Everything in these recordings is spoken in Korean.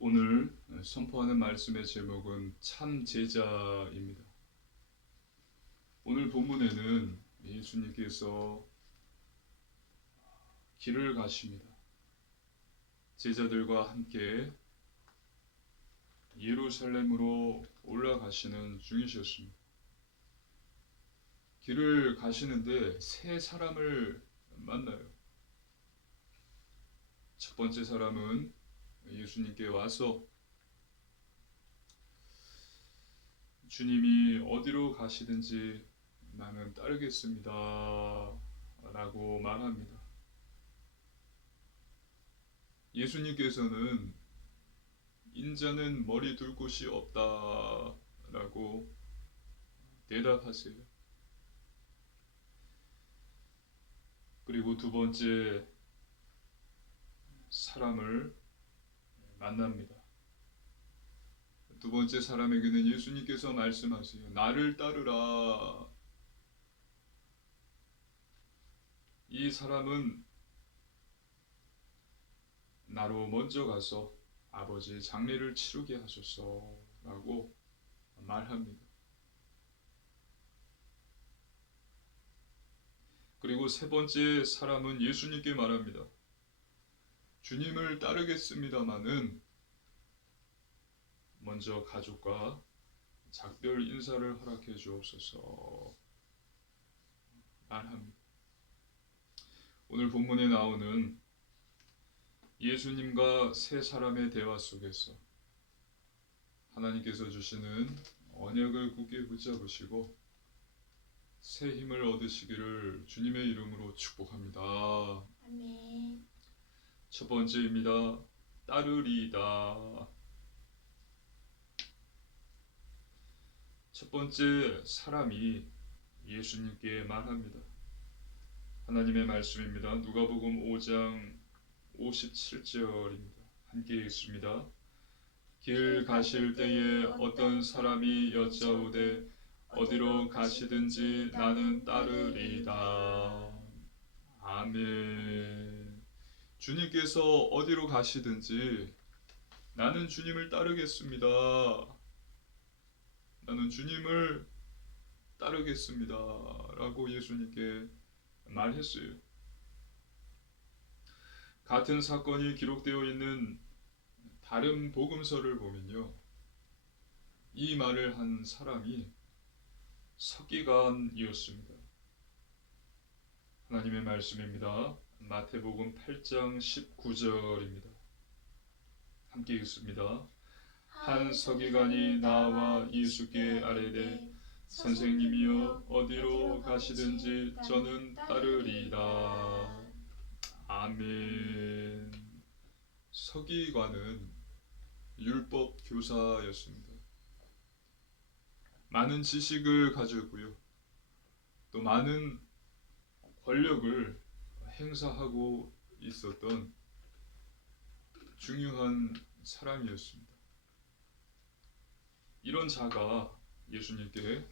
오늘 선포하는 말씀의 제목은 참 제자입니다. 오늘 본문에는 예수님께서 길을 가십니다. 제자들과 함께 예루살렘으로 올라가시는 중이셨습니다. 길을 가시는데 세 사람을 만나요. 첫 번째 사람은 예수님께 와서 주님이 어디로 가시든지 나는 따르겠습니다 라고 말합니다. 예수님께서는 인자는 머리 둘 곳이 없다 라고 대답하세요. 그리고 두 번째 사람을 만납니다. 두 번째 사람에게는 예수님께서 말씀하세요. 나를 따르라. 이 사람은 나로 먼저 가서 아버지의 장례를 치르게 하소서 라고 말합니다. 그리고 세 번째 사람은 예수님께 말합니다. 주님을 따르겠습니다마는 먼저 가족과 작별 인사를 허락해 주옵소서 말합니다. 오늘 본문에 나오는 예수님과 세 사람의 대화 속에서 하나님께서 주시는 언약을 굳게 붙잡으시고 새 힘을 얻으시기를 주님의 이름으로 축복합니다. 아멘. 첫 번째입니다. 따르리이다. 첫 번째 사람이 예수님께 말합니다. 하나님의 말씀입니다. 누가복음 5장 57절입니다. 함께 읽습니다. 길 가실 때에 어떤 사람이 여짜오되 어디로 가시든지 나는 따르리이다. 아멘. 주님께서 어디로 가시든지 나는 주님을 따르겠습니다. 나는 주님을 따르겠습니다. 라고 예수님께 말했어요. 같은 사건이 기록되어 있는 다른 복음서를 보면요. 이 말을 한 사람이 서기관이었습니다. 하나님의 말씀입니다. 마태복음 8장 19절입니다. 함께 읽습니다. 한 서기관이 나와 예수께 아뢰되 선생님이여 어디로 가시든지 저는 따르리이다. 아멘. 서기관은 율법 교사였습니다. 많은 지식을 가졌고요. 또 많은 권력을 행사하고 있었던 중요한 사람이었습니다. 이런 자가 예수님께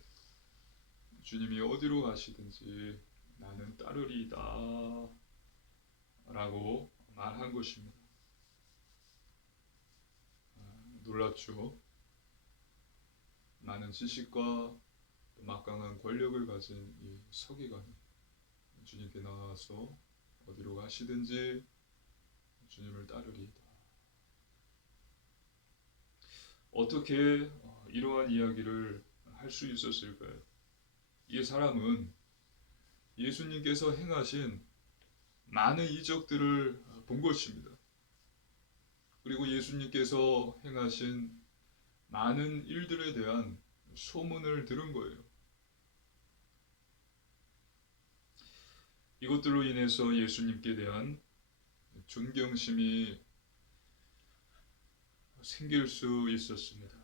주님이 어디로 가시든지 나는 따르리이다 라고 말한 것입니다. 놀랍죠? 많은 지식과 막강한 권력을 가진 이 서기관이 주님께 나와서 어디로 가시든지 주님을 따르리이다. 어떻게 이러한 이야기를 할 수 있었을까요? 이 사람은 예수님께서 행하신 많은 이적들을 본 것입니다. 그리고 예수님께서 행하신 많은 일들에 대한 소문을 들은 거예요. 이것들로 인해서 예수님께 대한 존경심이 생길 수 있었습니다.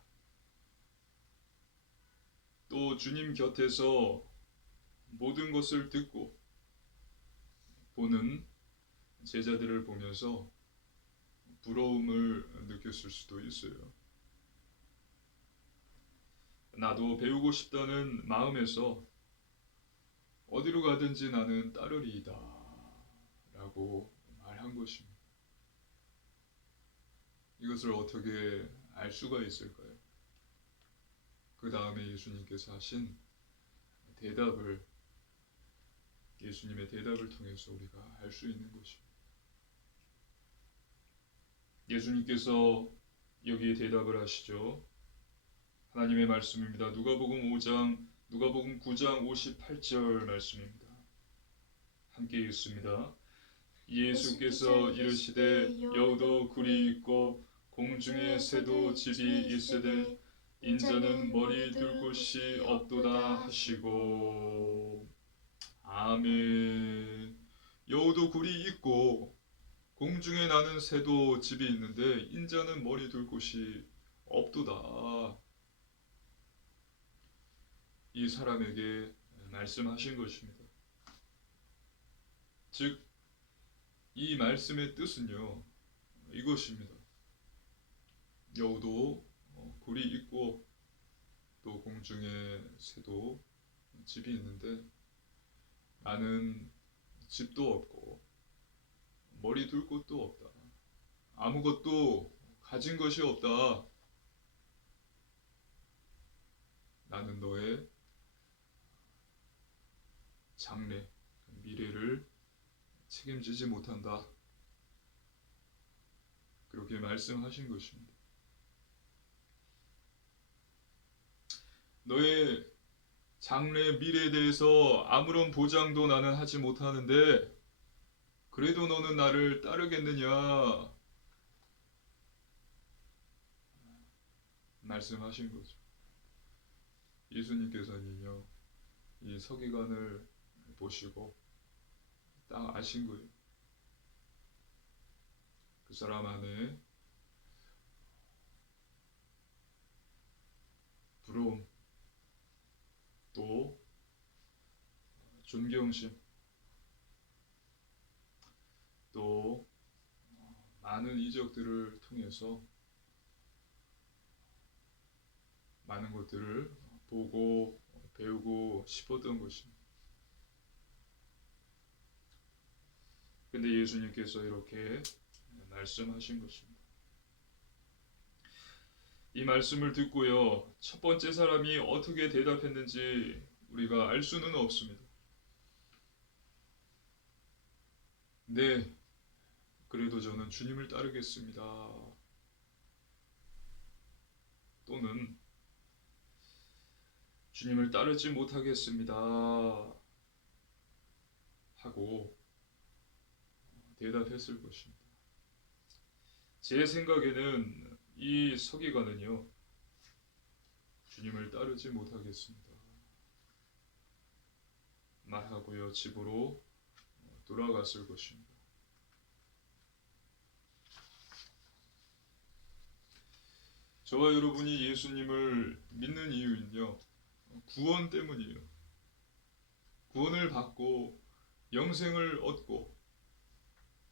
또 주님 곁에서 모든 것을 듣고 보는 제자들을 보면서 부러움을 느꼈을 수도 있어요. 나도 배우고 싶다는 마음에서 어디로 가든지 나는 따르리이다 라고 말한 것입니다. 이것을 어떻게 알 수가 있을까요? 그 다음에 예수님께서 하신 대답을, 예수님의 대답을 통해서 우리가 알 수 있는 것입니다. 예수님께서 여기에 대답을 하시죠. 하나님의 말씀입니다. 누가복음 9장 58절 말씀입니다. 함께 읽습니다. 예수께서 이르시되 여우도 굴이 있고 공중에 새도 집이 있으되 인자는 머리 둘 곳이 없도다 하시고. 아멘. 여우도 굴이 있고 공중에 나는 새도 집이 있는데 인자는 머리 둘 곳이 없도다. 이 사람에게 말씀하신 것입니다. 즉, 이 말씀의 뜻은요, 이것입니다. 여우도 굴이 있고 또 공중에 새도 집이 있는데 나는 집도 없고 머리 둘 곳도 없다. 아무것도 가진 것이 없다. 나는 너의 장래, 미래를 책임지지 못한다. 그렇게 말씀하신 것입니다. 너의 장래, 미래에 대해서 아무런 보장도 나는 하지 못하는데 그래도 너는 나를 따르겠느냐 말씀하신 거죠. 예수님께서는요, 이 서기관을 보시고 딱 아신 거예요. 그 사람 안에 부러움, 또 존경심, 또 많은 이적들을 통해서 많은 것들을 보고 배우고 싶었던 것입니다. 근데 예수님께서 이렇게 말씀하신 것입니다. 이 말씀을 듣고요, 첫 번째 사람이 어떻게 대답했는지 우리가 알 수는 없습니다. 네, 그래도 저는 주님을 따르겠습니다. 또는 주님을 따르지 못하겠습니다. 하고 대답했을 것입니다. 제 생각에는 이 서기관은요, 주님을 따르지 못하겠습니다 말하고요, 집으로 돌아갔을 것입니다. 저와 여러분이 예수님을 믿는 이유는요, 구원 때문이에요. 구원을 받고 영생을 얻고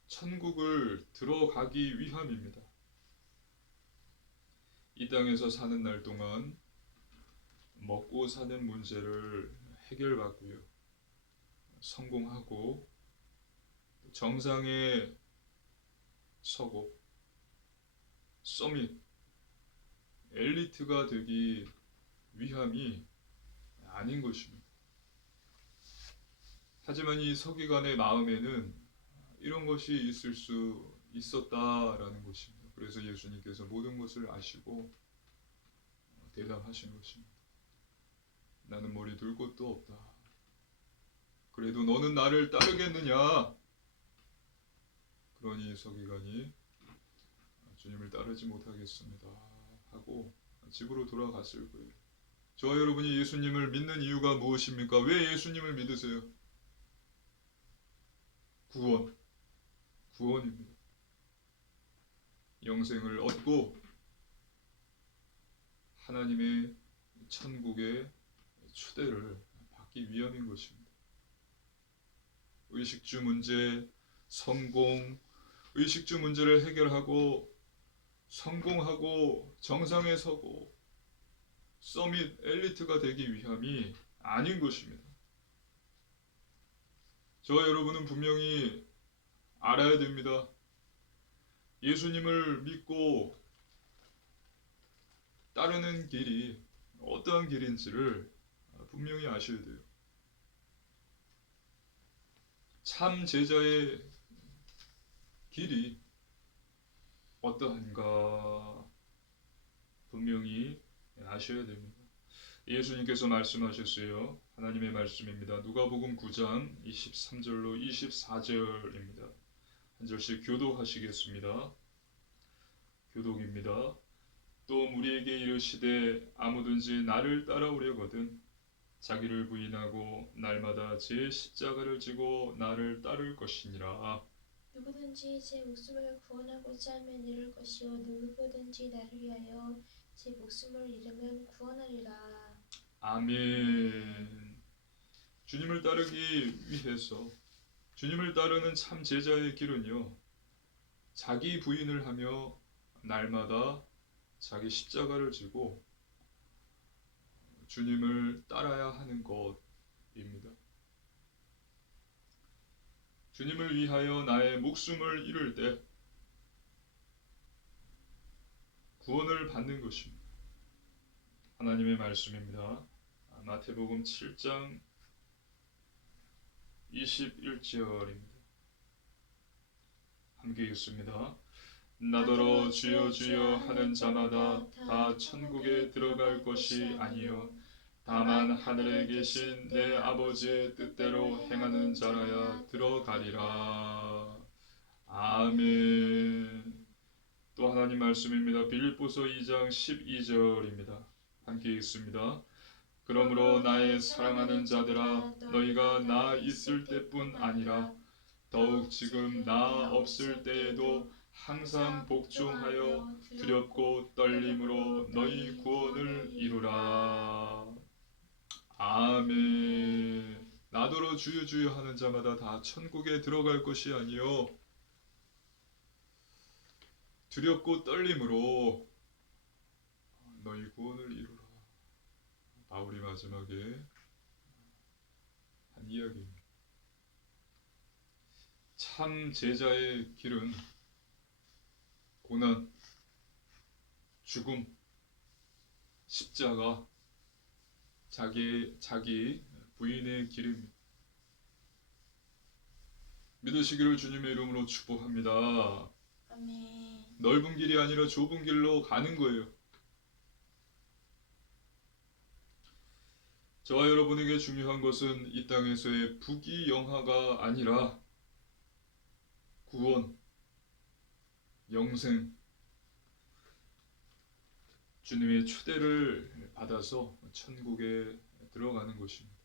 천국을 들어가기 위함입니다. 이 땅에서 사는 날 동안 먹고 사는 문제를 해결받고요, 성공하고 정상에 서고 서밋, 엘리트가 되기 위함이 아닌 것입니다. 하지만 이 서기관의 마음에는 이런 것이 있을 수 있었다라는 것입니다. 그래서 예수님께서 모든 것을 아시고 대답하신 것입니다. 나는 머리 둘 곳도 없다. 그래도 너는 나를 따르겠느냐? 그러니 서기관이 주님을 따르지 못하겠습니다 하고 집으로 돌아갔을 거예요. 저와 여러분이 예수님을 믿는 이유가 무엇입니까? 왜 예수님을 믿으세요? 구원입니다. 영생을 얻고 하나님의 천국의 초대를 받기 위함인 것입니다. 의식주 문제, 성공, 의식주 문제를 해결하고 성공하고 정상에 서고 서밋 엘리트가 되기 위함이 아닌 것입니다. 저와 여러분은 분명히 알아야 됩니다. 예수님을 믿고 따르는 길이 어떠한 길인지를 분명히 아셔야 돼요. 참 제자의 길이 어떠한가 분명히 아셔야 됩니다. 예수님께서 말씀하셨어요. 하나님의 말씀입니다. 누가복음 9장 23절로 24절입니다. 한 절씩 교독하시겠습니다. 교독입니다. 또 무리에게 이르시되 아무든지 나를 따라오려거든 자기를 부인하고 날마다 제 십자가를 지고 나를 따를 것이니라. 누구든지 제 목숨을 구원하고자 하면 잃을 것이요 누구든지 나를 위하여 제 목숨을 잃으면 구원하리라. 아멘. 주님을 따르기 위해서 주님을 따르는 참 제자의 길은요, 자기 부인을 하며 날마다 자기 십자가를 지고 주님을 따라야 하는 것입니다. 주님을 위하여 나의 목숨을 잃을 때 구원을 받는 것입니다. 하나님의 말씀입니다. 마태복음 7장 21절입니다. 함께 읽습니다. 나더러 주여 주여 하는 자마다 다 천국에 들어갈 것이 아니요 다만 하늘에 계신 내 아버지의 뜻대로 행하는 자라야 들어가리라. 아멘. 또 하나님 말씀입니다. 빌립보서 2장 12절입니다. 함께 읽습니다. 그러므로 나의 사랑하는 자들아 너희가 나 있을 때뿐 아니라 더욱 지금 나 없을 때에도 항상 복종하여 두렵고 떨림으로 너희 구원을 이루라. 아멘. 나더러 주여 주여 하는 자마다 다 천국에 들어갈 것이 아니요 두렵고 떨림으로 너희 구원을 이루라. 바울이 마지막에 한 이야기입니다. 참 제자의 길은 고난, 죽음, 십자가, 자기 부인의 길입니다. 믿으시기를 주님의 이름으로 축복합니다. 아멘. 넓은 길이 아니라 좁은 길로 가는 거예요. 저와 여러분에게 중요한 것은 이 땅에서의 부귀영화가 아니라 구원, 영생, 주님의 초대를 받아서 천국에 들어가는 것입니다.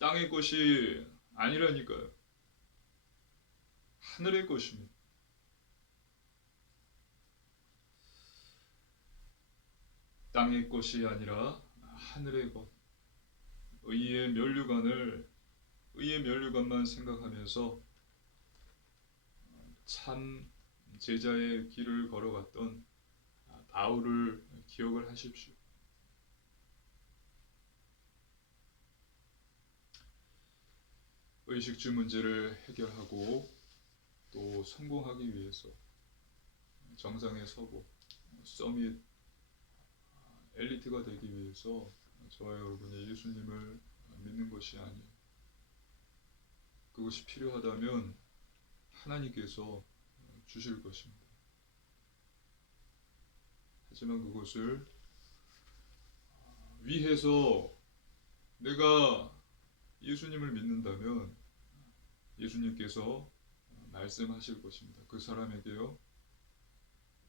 땅의 것이 아니라니까요. 하늘의 것입니다. 땅의 것이 아니라 하늘의 것. 의의 면류관만 생각하면서 참 제자의 길을 걸어갔던 바울을 기억을 하십시오. 의식주 문제를 해결하고 또 성공하기 위해서 정상에 서고 서밋 엘리트가 되기 위해서 저와 여러분이 예수님을 믿는 것이 아니에요. 그것이 필요하다면 하나님께서 주실 것입니다. 하지만 그것을 위해서 내가 예수님을 믿는다면 예수님께서 말씀하실 것입니다. 그 사람에게요,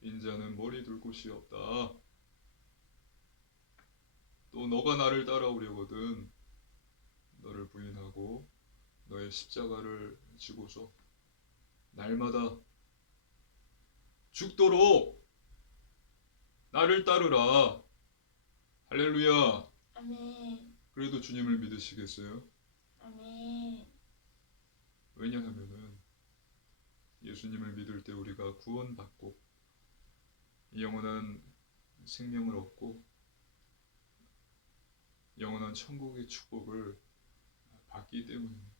인자는 머리 둘 곳이 없다. 또 너가 나를 따라오려거든 너를 부인하고 너의 십자가를 지고서 날마다 죽도록 나를 따르라. 할렐루야. 아멘. 그래도 주님을 믿으시겠어요? 아멘. 왜냐하면은 예수님을 믿을 때 우리가 구원받고 영원한 생명을 얻고 영원한 천국의 축복을 받기 때문입니다.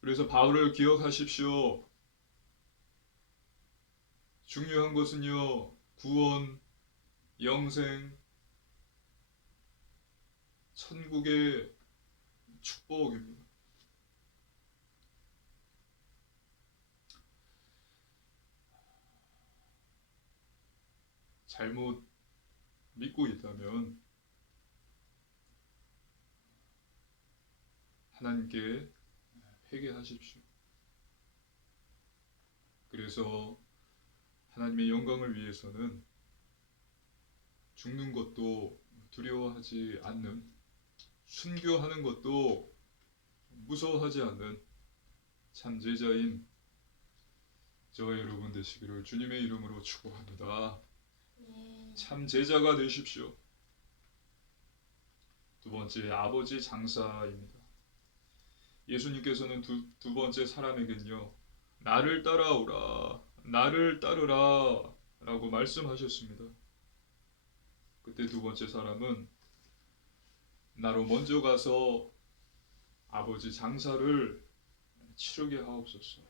그래서 바울을 기억하십시오. 중요한 것은요, 구원, 영생, 천국의 축복입니다. 잘못 믿고 있다면 하나님께 회개하십시오. 그래서 하나님의 영광을 위해서는 죽는 것도 두려워하지 않는, 순교하는 것도 무서워하지 않는 참 제자인 저와 여러분 되시기를 주님의 이름으로 축복합니다. 참 제자가 되십시오. 두 번째, 아버지 장사입니다. 예수님께서는 두 번째 사람에겐요, 나를 따라오라, 나를 따르라 라고 말씀하셨습니다. 그때 두 번째 사람은 나로 먼저 가서 아버지 장사를 치르게 하옵소서.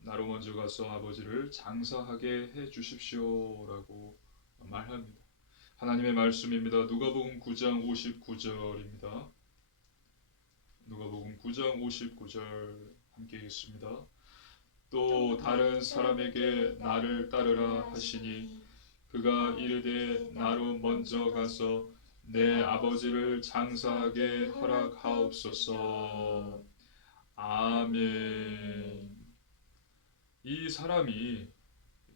나로 먼저 가서 아버지를 장사하게 해 주십시오라고 말합니다. 하나님의 말씀입니다. 누가복음 9장 59절입니다. 누가복음 9장 59절 함께 읽겠습니다. 또 다른 사람에게 나를 따르라 하시니 그가 이르되 나로 먼저 가서 내 아버지를 장사하게 허락하옵소서. 아멘. 이 사람이,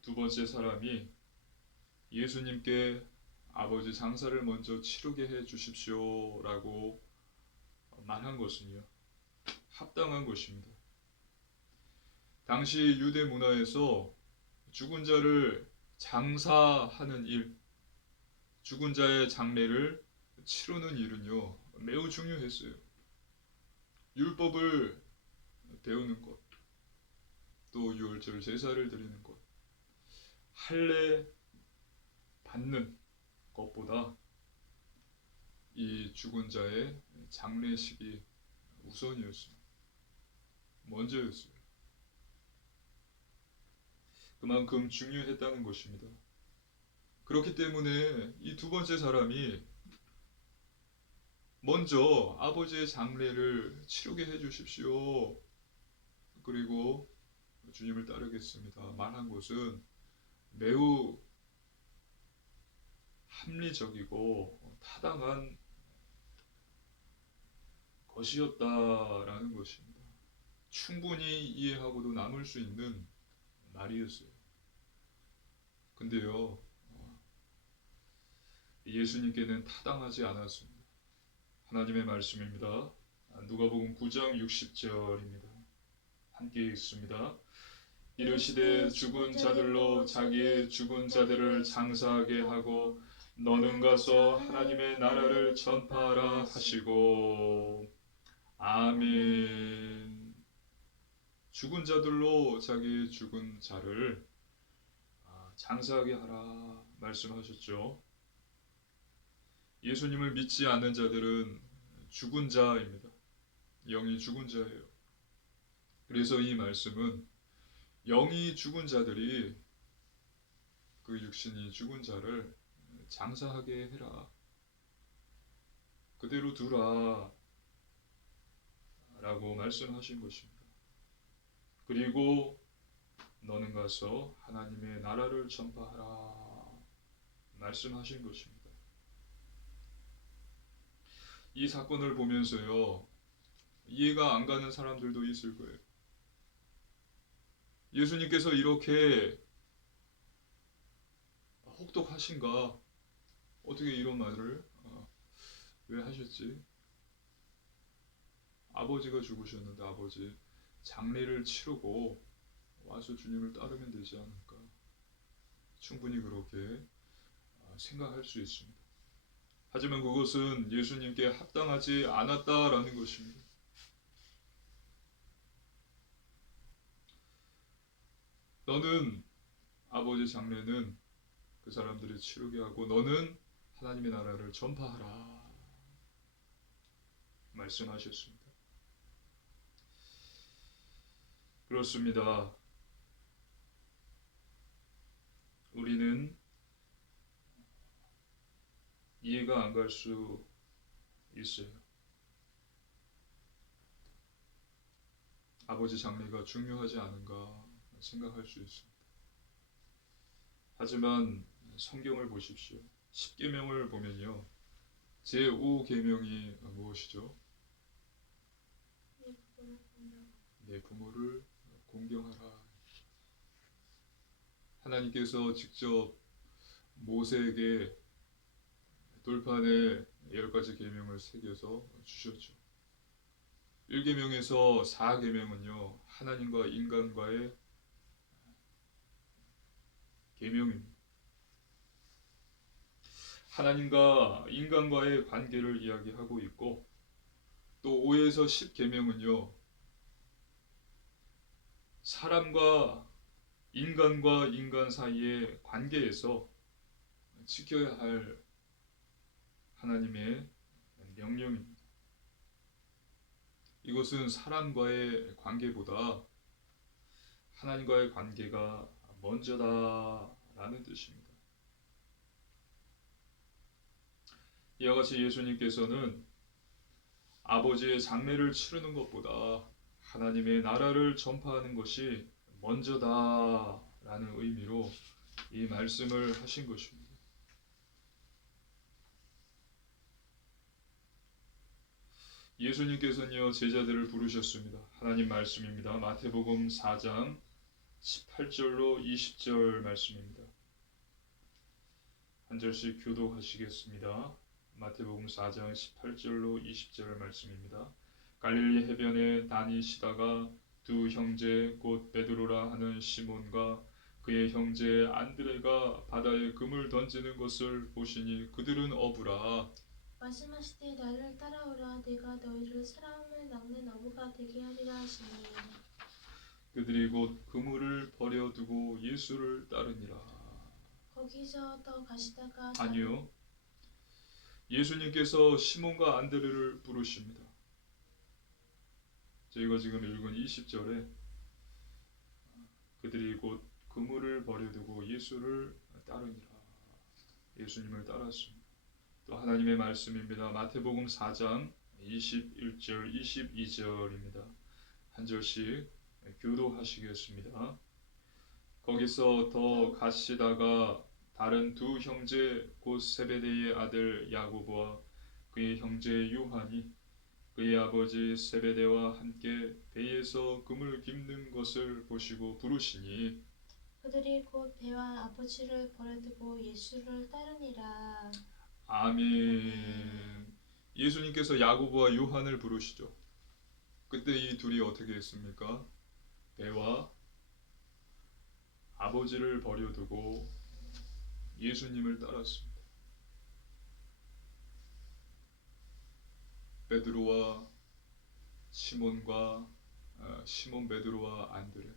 두 번째 사람이 예수님께 아버지 장사를 먼저 치르게 해 주십시오라고 말한 것은요, 합당한 것입니다. 당시 유대 문화에서 죽은 자를 장사하는 일, 죽은 자의 장례를 치르는 일은요, 매우 중요했어요. 율법을 배우는 것, 또 유월절 제사를 드리는 것, 할례 받는 것보다 이 죽은 자의 장례식이 우선이었습니다. 먼저였어요. 그만큼 중요했다는 것입니다. 그렇기 때문에 이 두 번째 사람이 먼저 아버지의 장례를 치르게 해주십시오. 그리고 주님을 따르겠습니다. 말한 것은 매우 합리적이고 타당한 것이었다라는 것입니다. 충분히 이해하고도 남을 수 있는 말이었어요. 근데요, 예수님께는 타당하지 않았습니다. 하나님의 말씀입니다. 누가복음 9장 60절입니다. 함께 읽습니다. 이르시되 죽은 자들로 자기의 죽은 자들을 장사하게 하고 너는 가서 하나님의 나라를 전파하라 하시고. 아멘. 죽은 자들로 자기의 죽은 자를 장사하게 하라 말씀하셨죠. 예수님을 믿지 않는 자들은 죽은 자입니다. 영이 죽은 자예요. 그래서 이 말씀은 영이 죽은 자들이 그 육신이 죽은 자를 장사하게 해라, 그대로 두라 라고 말씀하신 것입니다. 그리고 너는 가서 하나님의 나라를 전파하라 말씀하신 것입니다. 이 사건을 보면서요, 이해가 안 가는 사람들도 있을 거예요. 예수님께서 이렇게 혹독하신가? 어떻게 이런 말을 왜 하셨지? 아버지가 죽으셨는데 아버지 장례를 치르고 와서 주님을 따르면 되지 않을까? 충분히 그렇게 생각할 수 있습니다. 하지만 그것은 예수님께 합당하지 않았다라는 것입니다. 너는 아버지 장례는 그 사람들이 치르게 하고 너는 하나님의 나라를 전파하라 말씀하셨습니다. 그렇습니다. 우리는 이해가 안 갈 수 있어요. 아버지 장래가 중요하지 않은가 생각할 수 있습니다. 하지만 성경을 보십시오. 십계명을 보면요. 제5계명이 무엇이죠? 내 부모를 공경하라. 하나님께서 직접 모세에게 돌판에 10가지 계명을 새겨서 주셨죠. 1계명에서 4계명은요. 하나님과 인간과의 계명입니다. 하나님과 인간과의 관계를 이야기하고 있고 또 5에서 10계명은요. 사람과 인간 사이의 관계에서 지켜야 할 하나님의 명령입니다. 이것은 사람과의 관계보다 하나님과의 관계가 먼저다라는 뜻입니다. 이와 같이 예수님께서는 아버지의 장례를 치르는 것보다 하나님의 나라를 전파하는 것이 먼저다라는 의미로 이 말씀을 하신 것입니다. 예수님께서는요 제자들을 부르셨습니다. 하나님 말씀입니다. 마태복음 4장 18절로 20절 말씀입니다. 한 절씩 교독하시겠습니다. 마태복음 4장 18절로 20절 말씀입니다. 갈릴리 해변에 다니시다가 두 형제 곧 베드로라 하는 시몬과 그의 형제 안드레가 바다에 금을 던지는 것을 보시니 그들은 어부라. 말씀하시되 나를 따라오라. 내가 너희를 사람을 낚는 어부가 되게 하리라 하시니 그들이 곧 그물을 버려두고 예수를 따르니라. 거기서 더 가시다가 아니요. 예수님께서 시몬과 안드레를 부르십니다. 저희가 지금 읽은 20절에 그들이 곧 그물을 버려두고 예수를 따르니라. 예수님을 따랐습니다. 또 하나님의 말씀입니다. 마태복음 4장 21절 22절입니다. 한 절씩 교도하시겠습니다. 거기서 더 가시다가 다른 두 형제 곧 세베대의 아들 야고보와 그의 형제 요한이 그의 아버지 세베대와 함께 배에서 금을 깁는 것을 보시고 부르시니 그들이 곧 배와 아버지를 버려두고 예수를 따르니라. 아멘. 예수님께서 야고보와 요한을 부르시죠. 그때 이 둘이 어떻게 했습니까? 배와 아버지를 버려두고 예수님을 따랐습니다. 베드로와 시몬과 시몬 베드로와 안드레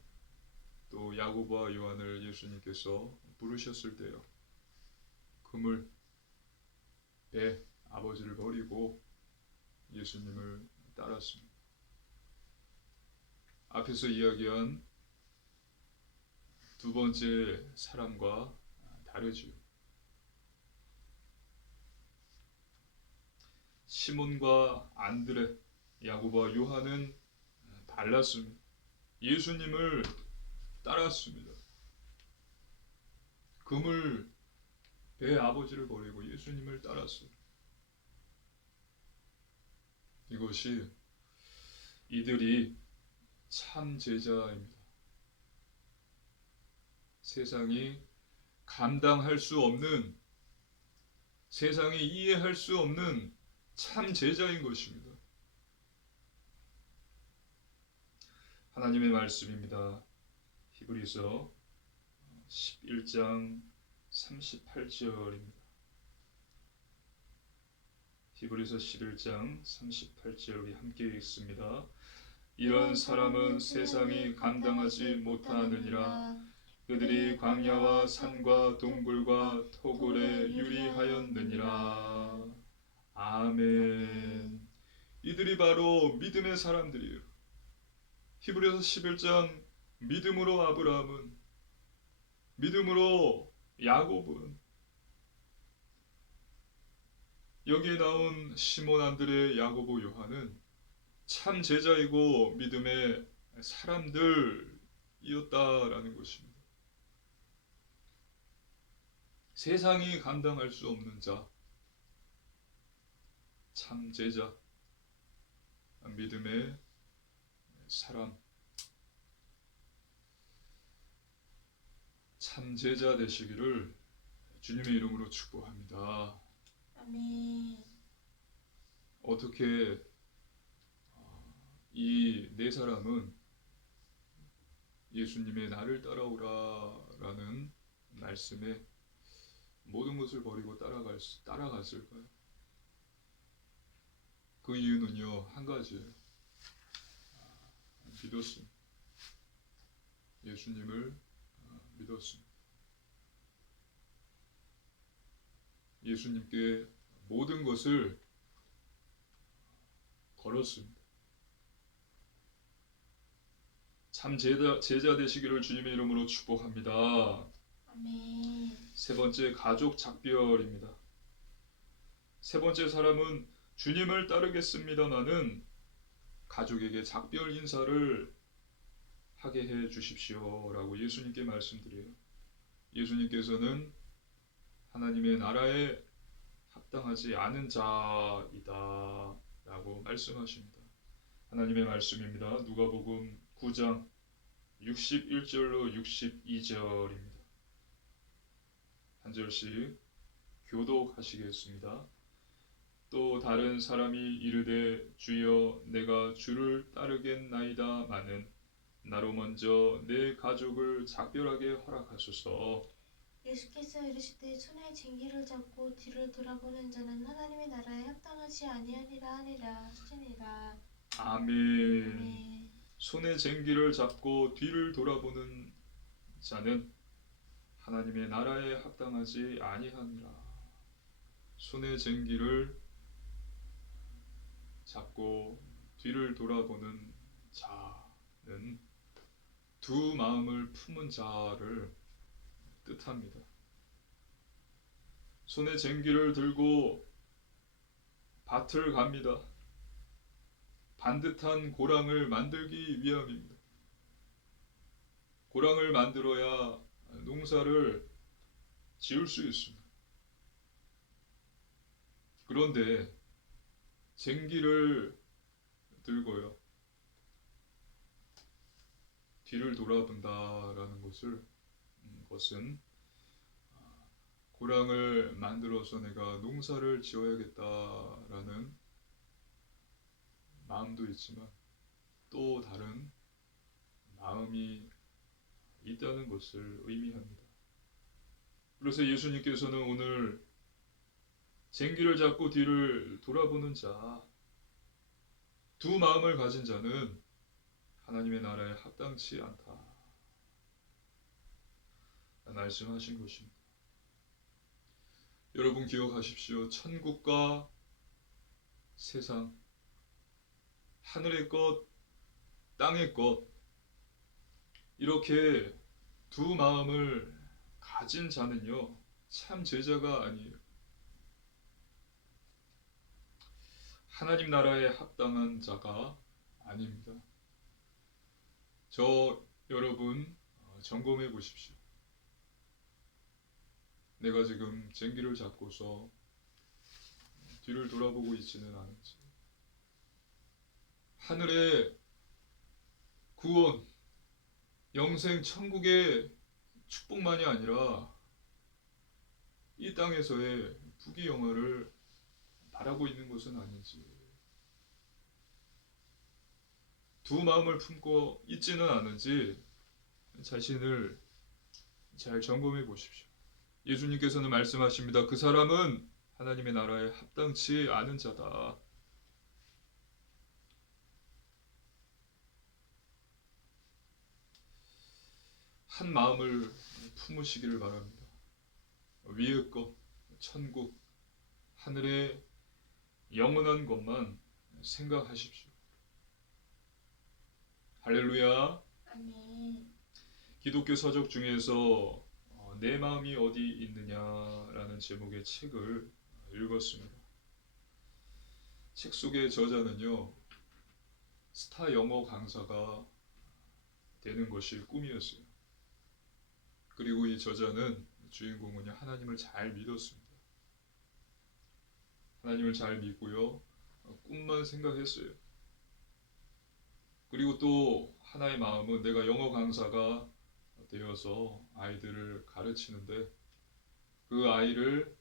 또 야고보와 요한을 예수님께서 부르셨을 때요. 그물 배 아버지를 버리고 예수님을 따랐습니다. 앞에서 이야기한 두 번째 사람과 다르지요. 시몬과 안드레, 야고보와 요한은 달랐습니다. 예수님을 따랐습니다. 그물 배 아버지를 버리고 예수님을 따랐어요. 이것이 이들이 참 제자입니다. 세상이 감당할 수 없는, 세상이 이해할 수 없는 참 제자인 것입니다. 하나님의 말씀입니다. 히브리서 11장 38절입니다. 히브리서 11장 38절 우리 함께 읽습니다. 이런 사람은 세상이 감당하지 못하느니라. 그들이 광야와 산과 동굴과 토굴에 유리하였느니라. 아멘. 이들이 바로 믿음의 사람들이에요. 히브리서 11장 믿음으로 아브라함은 믿음으로 야곱은 여기에 나온 시몬 안드레 야고보 요한은 참 제자이고 믿음의 사람들이었다라는 것입니다. 세상이 감당할 수 없는 자, 참 제자, 믿음의 사람, 참 제자 되시기를 주님의 이름으로 축복합니다. 아멘. 어떻게 이 네 사람은 예수님의 나를 따라오라라는 말씀에 모든 것을 버리고 따라갔을까요? 그 이유는요, 한 가지예요. 믿었습니다. 예수님을 믿었습니다. 예수님께 모든 것을 걸었습니다. 참 제자 되시기를 주님의 이름으로 축복합니다. 아멘. 세 번째, 가족 작별입니다. 세 번째 사람은 주님을 따르겠습니다마는 가족에게 작별 인사를 하게 해 주십시오라고 예수님께 말씀드려요. 예수님께서는 하나님의 나라에 합당하지 않은 자이다라고 말씀하십니다. 하나님의 말씀입니다. 누가복음 9장 61절로 62절입니다. 한 절씩 교독하시겠습니다. 또 다른 사람이 이르되 주여 내가 주를 따르겠나이다마는 나로 먼저 내 가족을 작별하게 허락하소서. 예수께서 이르시되 손에 쟁기를 잡고 뒤를 돌아보는 자는 하나님의 나라에 합당하지 아니하니라 하시니라. 아멘. 아멘. 손에 쟁기를 잡고 뒤를 돌아보는 자는 하나님의 나라에 합당하지 아니하니라. 손에 쟁기를 잡고 뒤를 돌아보는 자는 두 마음을 품은 자를 뜻합니다. 손에 쟁기를 들고 밭을 갑니다. 반듯한 고랑을 만들기 위함입니다. 고랑을 만들어야 농사를 지을 수 있습니다. 그런데 쟁기를 들고요, 뒤를 돌아본다라는 것은 고랑을 만들어서 내가 농사를 지어야겠다라는 마음도 있지만 또 다른 마음이 있다는 것을 의미합니다. 그래서 예수님께서는 오늘 쟁기를 잡고 뒤를 돌아보는 자, 두 마음을 가진 자는 하나님의 나라에 합당치 않다 말씀하신 것입니다. 여러분 기억하십시오. 천국과 세상, 하늘의 것, 땅의 것, 이렇게 두 마음을 가진 자는요, 참 제자가 아니에요. 하나님 나라에 합당한 자가 아닙니다. 저 여러분 점검해 보십시오. 내가 지금 쟁기를 잡고서 뒤를 돌아보고 있지는 않은지, 하늘의 구원, 영생, 천국의 축복만이 아니라 이 땅에서의 부귀영화를 바라고 있는 것은 아닌지, 두 마음을 품고 있지는 않은지 자신을 잘 점검해 보십시오. 예수님께서는 말씀하십니다. 그 사람은 하나님의 나라에 합당치 않은 자다. 한 마음을 품으시기를 바랍니다. 위의 것, 천국, 하늘의 영원한 것만 생각하십시오. 할렐루야. 아멘. 기독교 서적 중에서 내 마음이 어디 있느냐라는 제목의 책을 읽었습니다. 책 속의 저자는요, 스타 영어 강사가 되는 것이 꿈이었어요. 그리고 이 저자는, 주인공은요, 하나님을 잘 믿었습니다. 하나님을 잘 믿고요, 꿈만 생각했어요. 그리고 또 하나의 마음은 내가 영어 강사가 되어서 아이들을 가르치는데 그 아이를,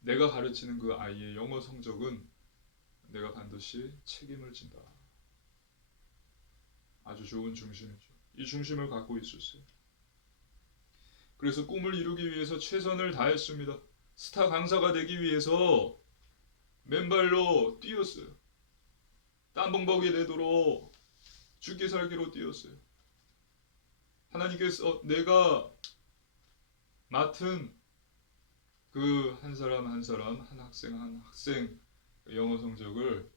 내가 가르치는 그 아이의 영어 성적은 내가 반드시 책임을 진다. 아주 좋은 중심이죠. 이 중심을 갖고 있었어요. 그래서 꿈을 이루기 위해서 최선을 다했습니다. 스타 강사가 되기 위해서 맨발로 뛰었어요. 땀벙벅이 되도록 죽기 살기로 뛰었어요. 하나님께서 내가 맡은 그 한 사람 한 사람, 한 학생 한 학생 영어 성적을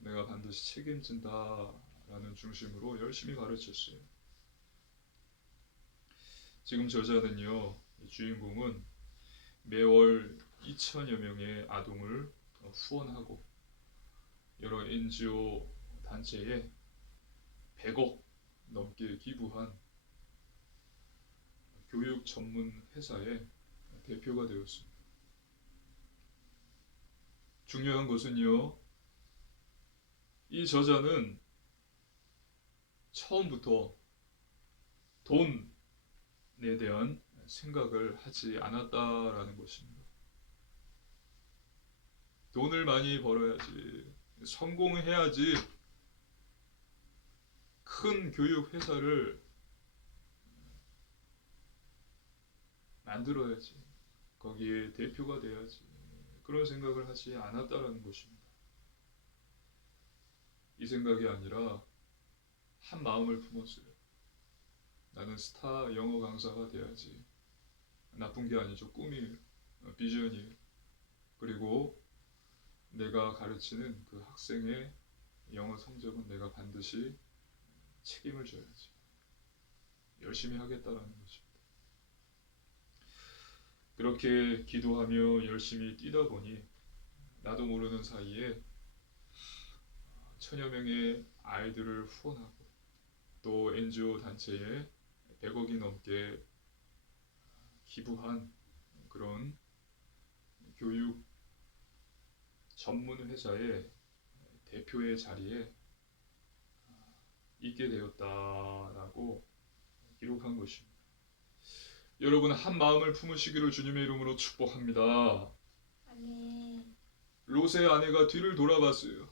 내가 반드시 책임진다라는 중심으로 열심히 가르쳤어요. 지금 저자는요, 주인공은 매월 2천여 명의 아동을 후원하고 여러 NGO 단체에 100억 넘게 기부한 교육 전문 회사의 대표가 되었습니다. 중요한 것은요, 이 저자는 처음부터 돈에 대한 생각을 하지 않았다라는 것입니다. 돈을 많이 벌어야지, 성공해야지, 큰 교육 회사를 만들어야지, 거기에 대표가 돼야지, 그런 생각을 하지 않았다라는 것입니다. 이 생각이 아니라 한 마음을 품었어요. 나는 스타 영어 강사가 돼야지. 나쁜 게 아니죠. 꿈이에요. 비전이에요. 그리고 내가 가르치는 그 학생의 영어 성적은 내가 반드시 책임을 져야지. 열심히 하겠다라는 것입니다. 그렇게 기도하며 열심히 뛰다 보니 나도 모르는 사이에 천여 명의 아이들을 후원하고 또 NGO 단체에 100억이 넘게 기부한 그런 교육 전문 회사의 대표의 자리에 있게 되었다라고 기록한 것입니다. 여러분, 한 마음을 품으시기를 주님의 이름으로 축복합니다. 아멘. 롯의 아내가 뒤를 돌아봤어요.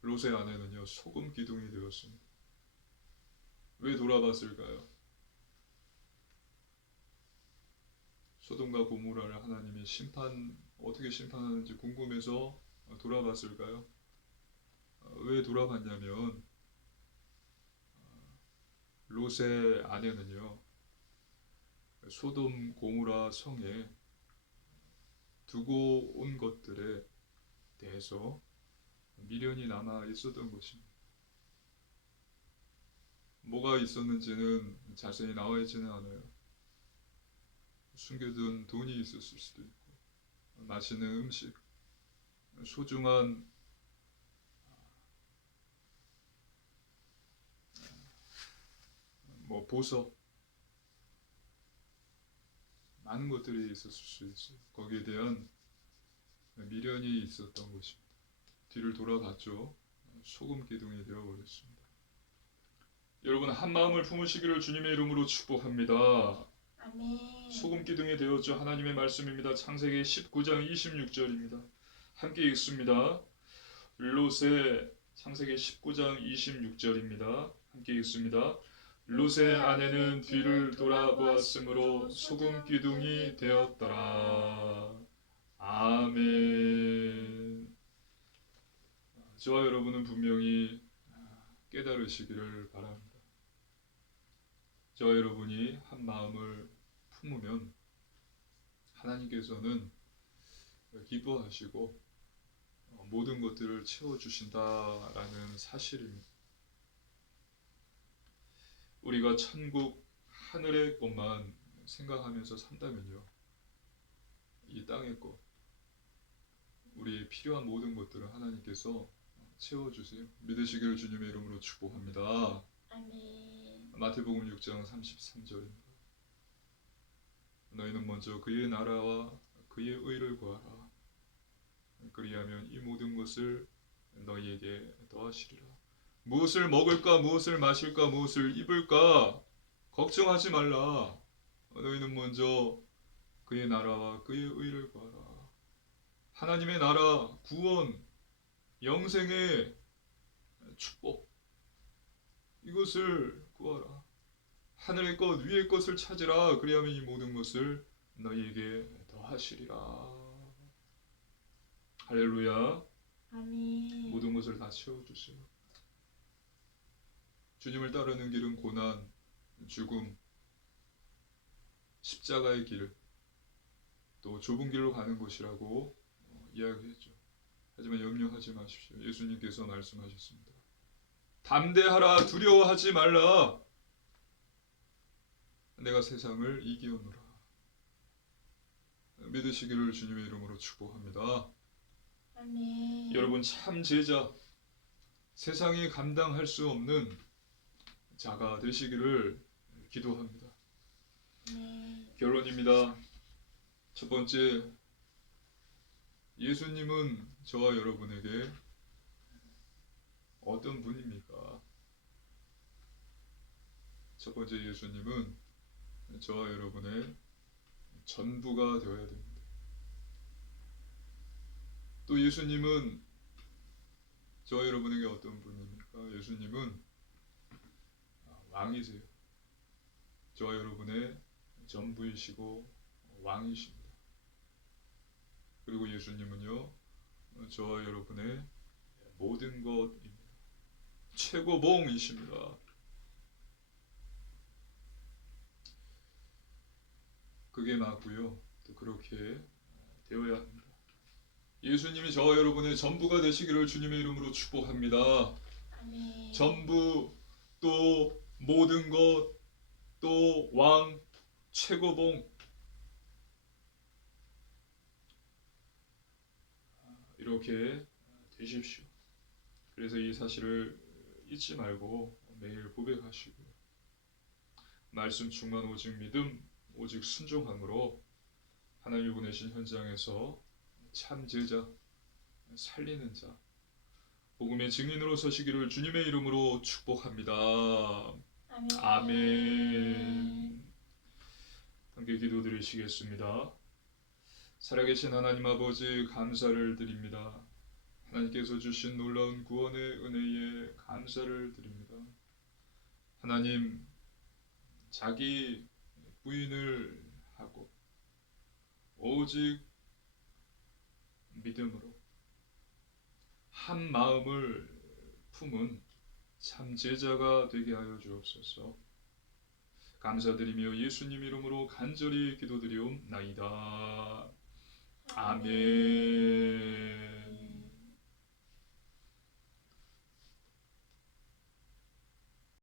롯의 아내는요, 소금 기둥이 되었습니다. 왜 돌아봤을까요? 소돔과 고모라를 하나님이 어떻게 심판하는지 궁금해서 돌아봤을까요? 왜 돌아봤냐면 롯의 아내는요, 소돔 고모라 성에 두고 온 것들에 대해서 미련이 남아 있었던 것입니다. 뭐가 있었는지는 자세히 나와 있지는 않아요. 숨겨둔 돈이 있었을 수도 있고, 맛있는 음식, 소중한 보석, 많은 것들이 있었을 수 있어요. 거기에 대한 미련이 있었던 것입니다. 뒤를 돌아봤죠. 소금 기둥이 되어버렸습니다. 여러분, 한 마음을 품으시기를 주님의 이름으로 축복합니다. 아멘. 소금 기둥이 되었죠. 하나님의 말씀입니다. 창세기 19장 26절입니다. 함께 읽습니다. 롯의 창세기 19장 26절입니다. 함께 읽습니다. 롯의 아내는 뒤를 돌아보았으므로 소금 기둥이 되었더라. 아멘. 저와 여러분은 분명히 깨달으시기를 바랍니다. 저와 여러분이 한 마음을 품으면 하나님께서는 기뻐하시고 모든 것들을 채워주신다라는 사실입니다. 우리가 천국 하늘의 것만 생각하면서 산다면요, 이 땅의 것, 우리 필요한 모든 것들을 하나님께서 채워주세요. 믿으시기를 주님의 이름으로 축복합니다. 아멘. 마태복음 6장 33절입니다. 너희는 먼저 그의 나라와 그의 의를 구하라. 그리하면 이 모든 것을 너희에게 더하시리라. 무엇을 먹을까, 무엇을 마실까, 무엇을 입을까 걱정하지 말라. 너희는 먼저 그의 나라와 그의 의를 구하라. 하나님의 나라, 구원, 영생의 축복, 이것을 구하라. 하늘의 것, 위의 것을 찾으라. 그리하면 이 모든 것을 너희에게 더하시리라. 할렐루야. 아멘. 모든 것을 다 채워주세요. 주님을 따르는 길은 고난, 죽음, 십자가의 길, 또 좁은 길로 가는 것이라고 이야기했죠. 하지만 염려하지 마십시오. 예수님께서 말씀하셨습니다. 담대하라, 두려워하지 말라. 내가 세상을 이기었노라. 믿으시기를 주님의 이름으로 축복합니다. 아멘. 여러분, 참 제자, 세상이 감당할 수 없는 자가 되시기를 기도합니다. 아멘. 결론입니다. 첫 번째, 예수님은 저와 여러분에게 어떤 분입니까? 첫 번째, 예수님은 저와 여러분의 전부가 되어야 됩니다. 또 예수님은 저와 여러분에게 어떤 분입니까? 예수님은 왕이세요. 저와 여러분의 전부이시고 왕이십니다. 그리고 예수님은요, 저와 여러분의 모든 것입니다. 최고봉이십니다. 그게 맞고요. 또 그렇게 되어야 합니다. 예수님이 저와 여러분의 전부가 되시기를 주님의 이름으로 축복합니다. 아멘. 전부, 또 모든 것, 또 왕, 최고봉, 이렇게 되십시오. 그래서 이 사실을 잊지 말고 매일 고백하시고요. 말씀 충만, 오직 믿음, 오직 순종함으로 하나님이 보내신 현장에서 참 제자, 살리는 자, 복음의 증인으로 서시기를 주님의 이름으로 축복합니다. 아멘. 아멘. 함께 기도드리시겠습니다. 살아계신 하나님 아버지, 감사를 드립니다. 하나님께서 주신 놀라운 구원의 은혜에 감사를 드립니다. 하나님, 자기 부인을 하고 오직 믿음으로 한 마음을 품은 참 제자가 되게 하여 주옵소서. 감사드리며 예수님 이름으로 간절히 기도드리옵나이다. 아멘.